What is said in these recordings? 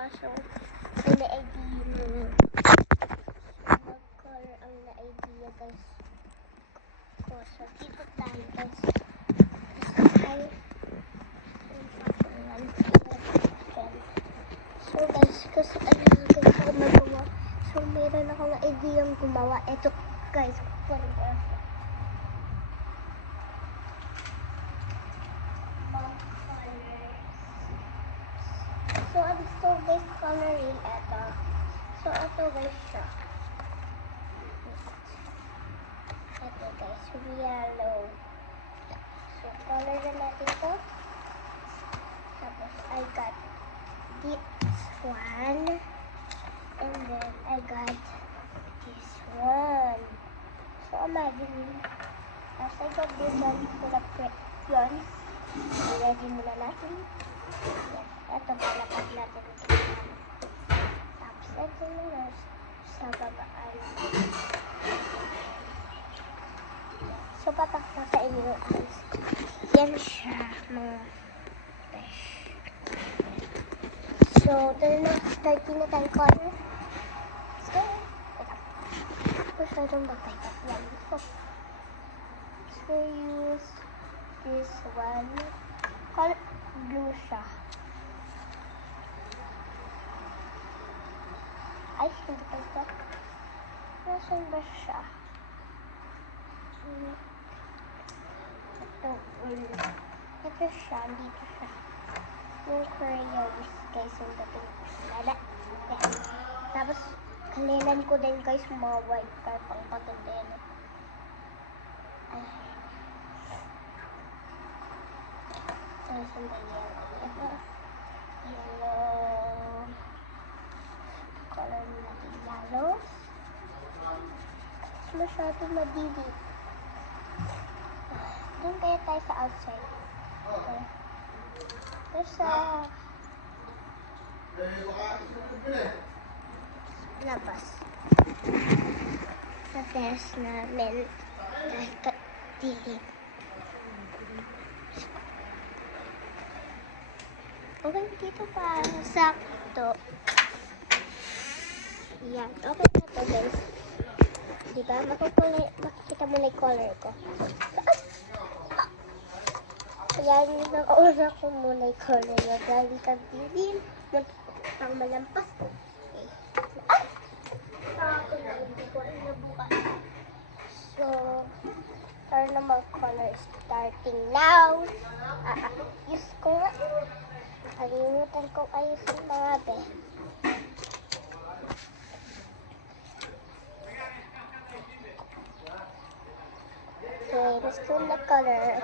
So, ang na-idea mag-color ang na-idea guys ko. So, dito tayo guys. Ay, so guys, kasi ano guys ako magawa. So, meron akong idea yung gumawa. Ito guys, photograph. So guys, coloring ito. So, ito guys siya. Ito guys, yellow. So, color na natin ito. Tapos, I got this one. And then, I got this one. So, imagine, as I got this one, full of crayons. Ready muna natin. Yan. Ito, palapag natin ito. Tapos, ito muna sa babaan. So, papakpasain yung eyes. Yan siya, mga fish. So, start na tayo color. So, masyadong magkaibat yan. So, use this one. Color blue siya. Ay, hindi pa ito. Nasaan ba siya? Ito siya, dito siya. Yung crayons, guys, yung dating ko sila. Tapos, kalilan ko din, guys, mga white car pang paganda yan. Ay. Tapos, yung yellow. Ito, yellow. Color natin yellow. Masyado madidi. Doon kaya tayo sa outside. Okay. There's labas. Sa test namin dahil katilim. Okay, dito pa. Sakto. Yan. Okay na to, guys. Diba? Makikita mo na yung color ko. Ayan, nakauna ko muna yung color niya. Dahil kabilin. Pang malampas. Okay. Ay! Ako na, hindi ko rin nabukas. So, start na mag-color starting now. Ayos ko nga. Kalimutan ko ayusin mga be. Okay, let's do the color.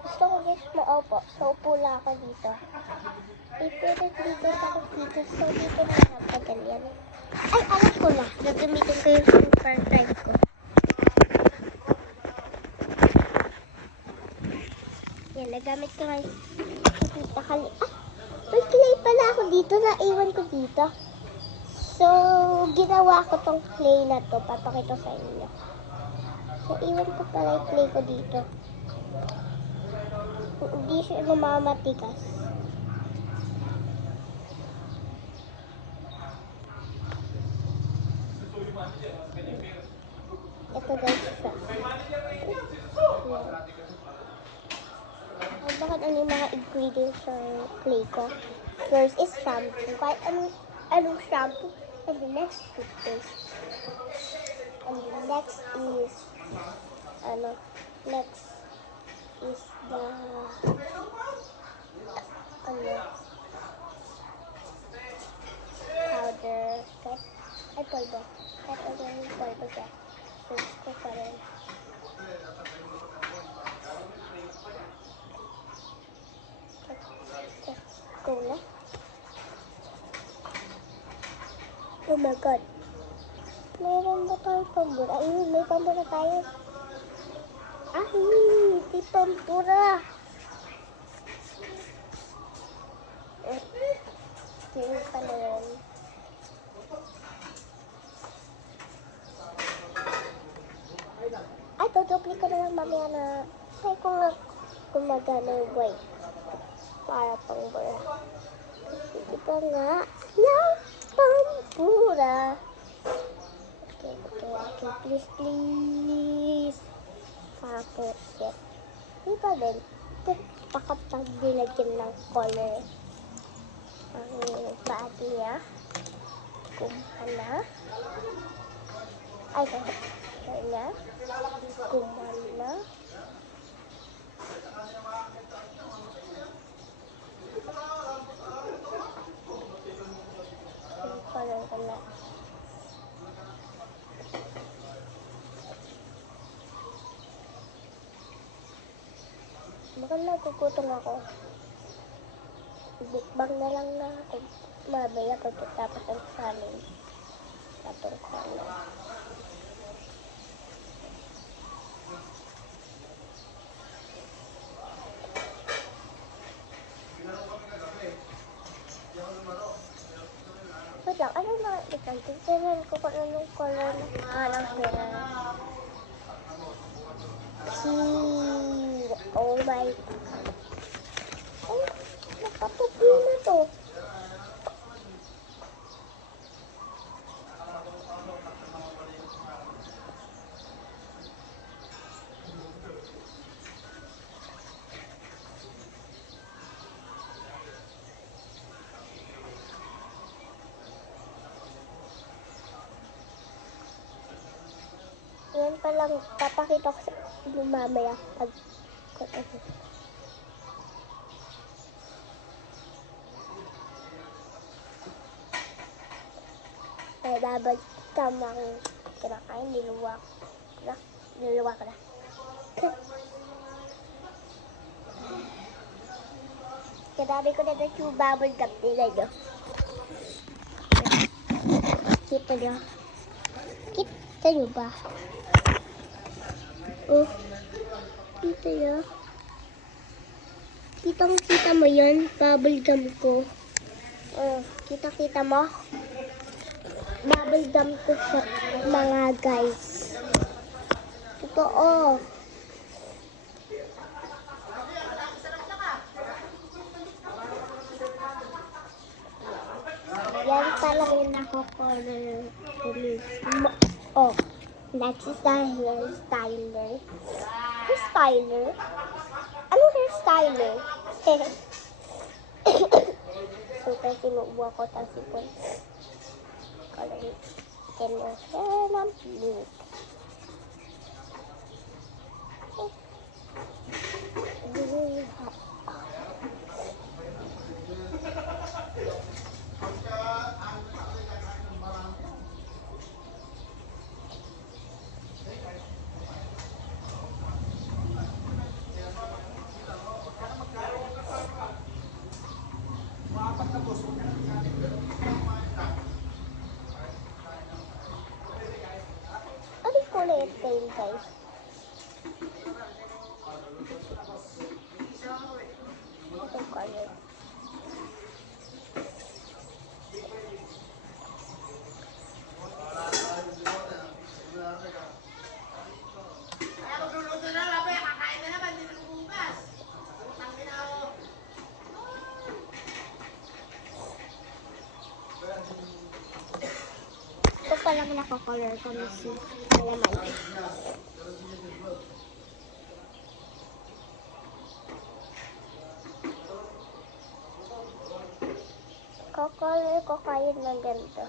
Gusto ko guys maupo. So, upo lang ako dito. Ipilit-ligot ako dito. So, dito na napagal yan. Ay, alam ko na. Gagamitin ko yung super drive ko. Yan, nagamit ko ngayon. May clay pala ako dito. Naiwan ko dito. So, ginawa ko tong clay na to. Papakita sa inyo. So, iwan ko pala yung clay ko dito. Hindi siya namamatigas. Ito guys siya. Bakit ano yung mga ingredients sa clay ko? First is shampoo. Kahit anong shampoo. And the next toothpaste. And the next is next is the powder. Ay, polvo. Ito yung polvo siya. Search ko pa rin. Cola. Oh my god. Meron ba tayo pambura? Ayun, may pambura tayo. Ay, di pambura. Tingin pala yun. ko na lang mamaya na try ko nga gumagana yung white para pang bura. Kasi ito nga yung pambura. Okay, please. Tapos, yes. Di ba din? Baka pag nilagyan ng color ang body niya. Kumana. Ay, sorry na. Kumana. Color ko na. Baka nagkukutong ako. Bukbang na lang na ako. Mabaya pagkatapos ang salin. Atong color. Wait lang, ano na isang tingnan ko kung anong color ng hair. Pink. Oh my. Oh, nakatupi na to. Yan pa lang, papakita ko sa inyo mamaya pag ay babad tamang kinakain, niluwa ko na. Kadabi ko na ito yung bubble gum nila nyo. Kita nyo? Kita nyo ba? Oh, kita nyo? Kitang-kita mo yun, bubble gum ko. Oh, kita-kita mo? Bubble gum ko sa mga guys. Totoo. Yan pala yung nako-color police. Oh, next is the hairstyler. Hairstyler? Anong hairstyler? So, tayo sinuuwa ko tapos ipon. Color skin yung hair ng pink. Ano yung kulay tail, guys? Itong color. Ito palang nako-color kami si Alaman. Ko-color ko kayo ng ganito.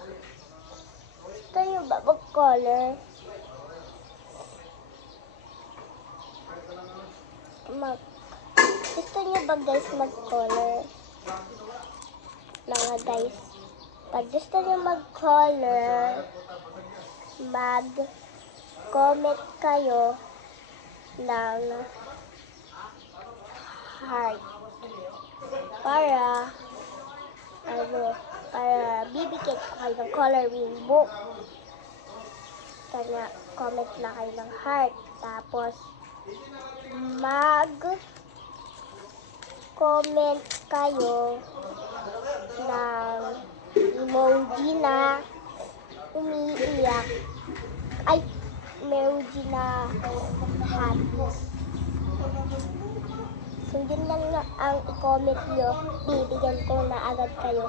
Gusto nyo ba mag-color? Gusto nyo ba guys mag-color? Mga guys. Pag gusto nyo mag-color, mag-comment kayo ng heart. Para bibigyan ko kayo ng coloring book. Kaya comment na kayo ng heart. Tapos, mag-comment kayo ng emoji na umiiyak. Ay, emoji na happy. yun lang na ang i-comment nyo, bibigyan ko na agad kayo.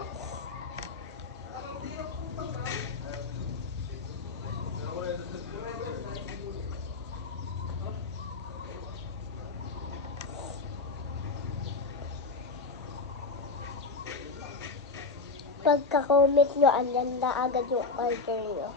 Pagka-comment nyo, andyan na agad yung order nyo.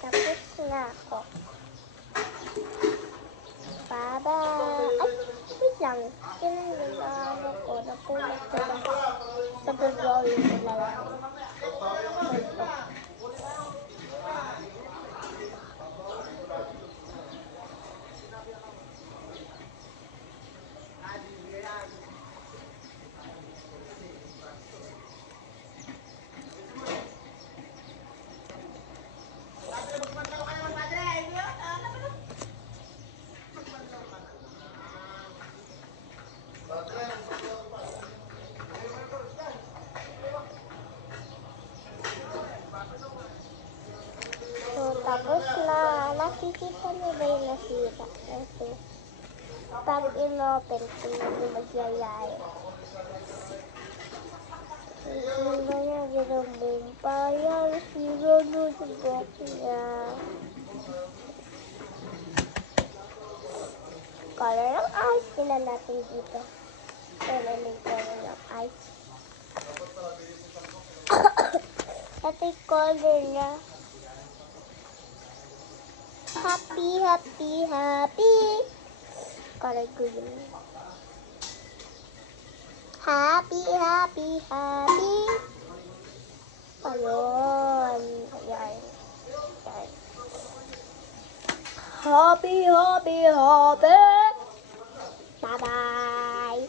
Tapos na ako. Bye-bye. Ay, wait lang. Kailan yung ano ko, napulat ko lang. Sa drawing ko na lang. Ito. So, tapos na. Nakikita niyo ba yung nasira? Ito. Pag in-open ko na yung magyayay. Hindi ba niya ginamumpa? Yan, sira na sa box niya. Color ng ice. Tingnan natin dito. Tingnan yung color ng ice. Ito yung color niya. Happy, happy, happy. Color green. Happy, happy, happy. Ayun. Ayan. Ayan. Happy, happy, happy. Bye-bye.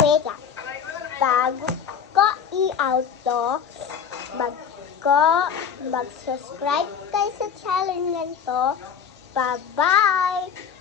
Wait lang. Bago ko i-out to, mag-subscribe kayo sa channel nito. Bye-bye!